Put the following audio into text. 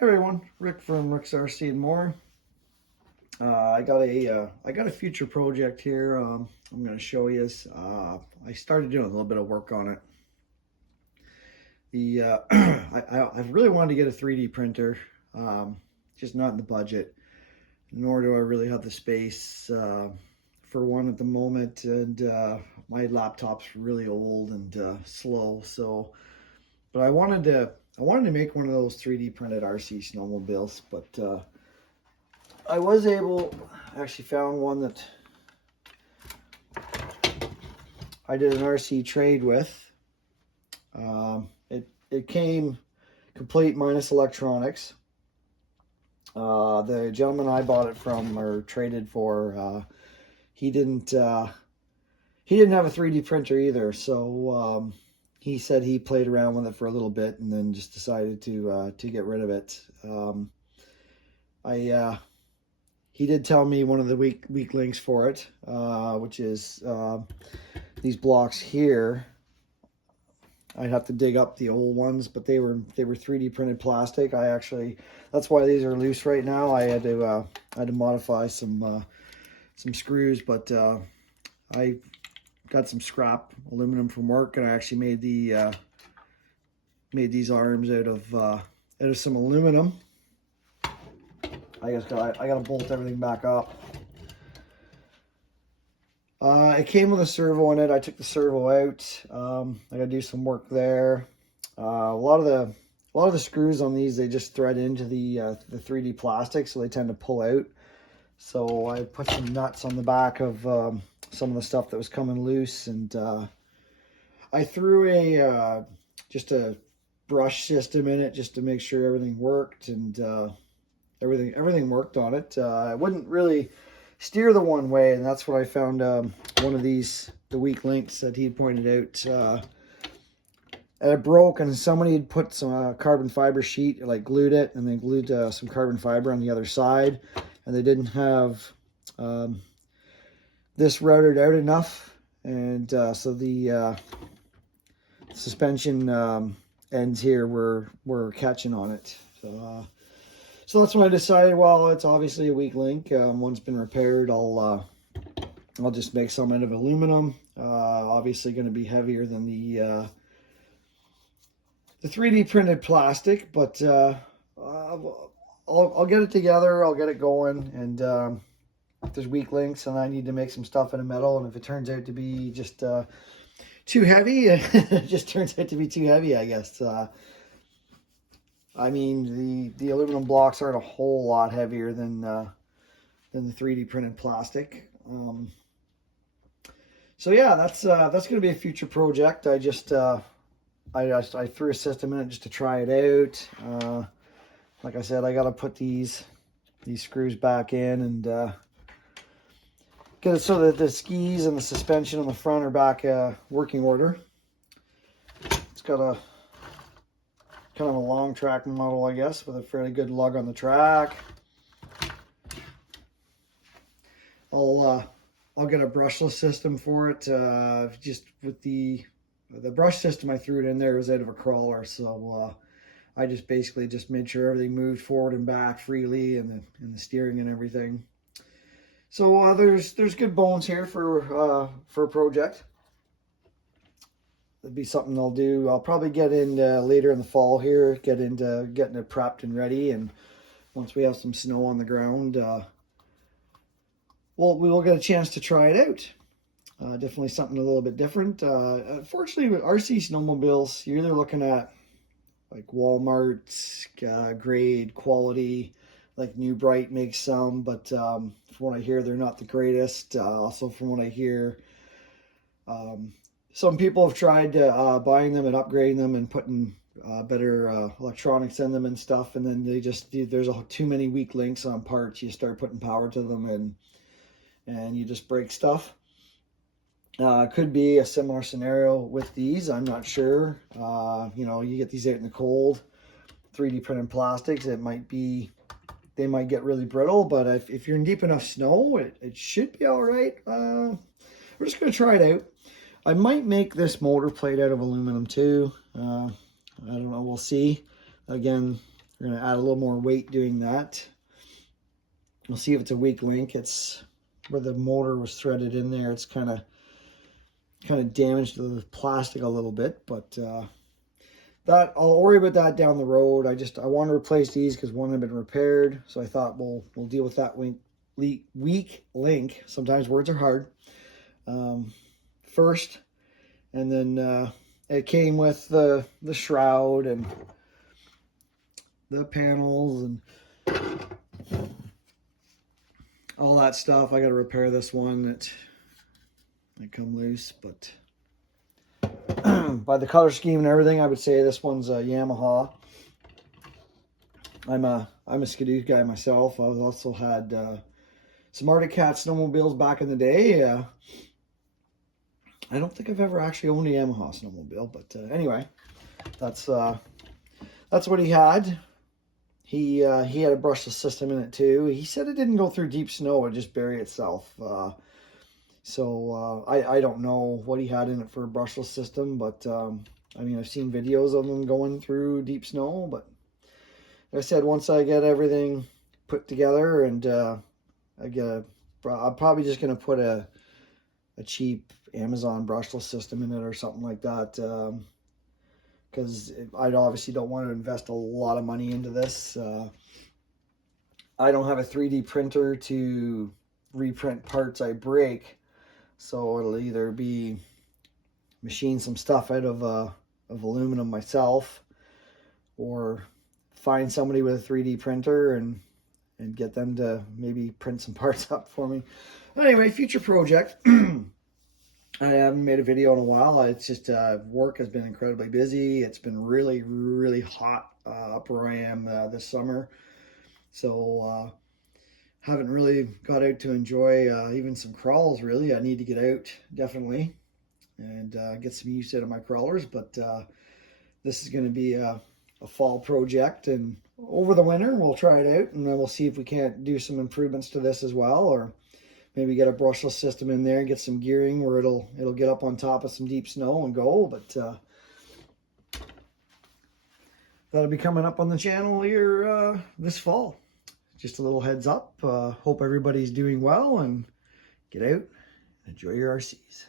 Hey everyone, Rick from Rick's RC and More. I got a future project here. I'm going to show you. I started doing a little bit of work on it. I really wanted to get a 3D printer, just not in the budget. Nor do I really have the space for one at the moment. And my laptop's really old and slow. But I wanted to make one of those 3D printed RC snowmobiles, but I was able, actually found one that I did an RC trade with. It came complete minus electronics. The gentleman I bought it from or traded for, he didn't have a 3D printer either, so he said he played around with it for a little bit and then just decided to get rid of it. He did tell me one of the weak links for it, which is these blocks here. I'd have to dig up the old ones, but they were 3D printed plastic. That's why these are loose right now. I had to modify some screws, but I got some scrap aluminum from work, and I actually made these arms out of some aluminum. I gotta bolt everything back up. It came with a servo in it. I took the servo out. I gotta do some work there. A lot of the screws on these, they just thread into the 3D plastic, so they tend to pull out. So I put some nuts on the back of some of the stuff that was coming loose, and I threw just a brush system in it just to make sure everything worked, and everything worked on it. I wouldn't really steer the one way, and that's what I found. One of the weak links that he had pointed out, and it broke, and somebody had put some carbon fiber sheet, like glued it, and then glued some carbon fiber on the other side, and they didn't have this routed out enough, and so the suspension ends here were catching on it. So that's when I decided, well, it's obviously a weak link. Once it's been repaired, I'll just make some out of aluminum. Obviously going to be heavier than the 3D printed plastic, but I'll get it together. I'll get it going, and if there's weak links and I need to make some stuff in a metal, and if it turns out to be just too heavy, it just turns out to be too heavy, I guess. I mean, the aluminum blocks aren't a whole lot heavier than the 3D printed plastic. So yeah, that's going to be a future project. I threw a system in it just to try it out. Like I said, I got to put these screws back in and get it so that the skis and the suspension on the front are back working order. It's got a kind of a long track model, I guess, with a fairly good lug on the track. I'll get a brushless system for it. Just with the brush system I threw it in there was out of a crawler, so I just basically made sure everything moved forward and back freely, and the steering and everything. So there's good bones here for a project. That'd be something I'll do. I'll probably get in later in the fall here, get into getting it prepped and ready, and once we have some snow on the ground, we will get a chance to try it out. Definitely something a little bit different. Unfortunately, with RC snowmobiles, you're either looking at like Walmart's grade quality, like New Bright makes some, but from what I hear, they're not the greatest. Also, from what I hear, some people have tried buying them and upgrading them and putting better electronics in them and stuff, and then there's too many weak links on parts. You start putting power to them, and you just break stuff. Could be a similar scenario with these. I'm not sure. You get these out in the cold, 3D printed plastics. They might get really brittle, but if you're in deep enough snow, it should be all right. We're just gonna try it out. I might make this motor plate out of aluminum too. I don't know. We'll see. Again, We're going to add a little more weight doing that. We'll see if it's a weak link. It's where the motor was threaded in there. It's kind of damaged the plastic a little bit, but that I'll worry about that down the road. I want to replace these because one had been repaired, so I thought we'll deal with that weak link. Sometimes words are hard. First, and then it came with the shroud and the panels and all that stuff. I got to repair this one that come loose, but by the color scheme and everything, I would say this one's a Yamaha. I'm a Skidoo guy myself. I've also had some Arctic Cat snowmobiles back in the day. I don't think I've ever actually owned a Yamaha snowmobile, but anyway, that's what he had. He had a brushless system in it too. He said it didn't go through deep snow; it just bury itself. So I don't know what he had in it for a brushless system, but I mean, I've seen videos of them going through deep snow. But like I said, once I get everything put together and I'm probably just gonna put a cheap Amazon brushless system in it or something like that. Because I obviously don't want to invest a lot of money into this. I don't have a 3D printer to reprint parts I break, so it'll either be machine some stuff out of aluminum myself, or find somebody with a 3D printer and get them to maybe print some parts up for me. Anyway, future project. I haven't made a video in a while. It's just work has been incredibly busy. It's been really, really hot up where I am this summer. So haven't really got out to enjoy even some crawls, really. I need to get out, definitely, and get some use out of my crawlers. But this is going to be a fall project. And over the winter, we'll try it out. And then we'll see if we can't do some improvements to this as well. Or maybe get a brushless system in there and get some gearing where it'll get up on top of some deep snow and go. But that'll be coming up on the channel here this fall. Just a little heads up. Hope everybody's doing well, and get out and enjoy your RCs.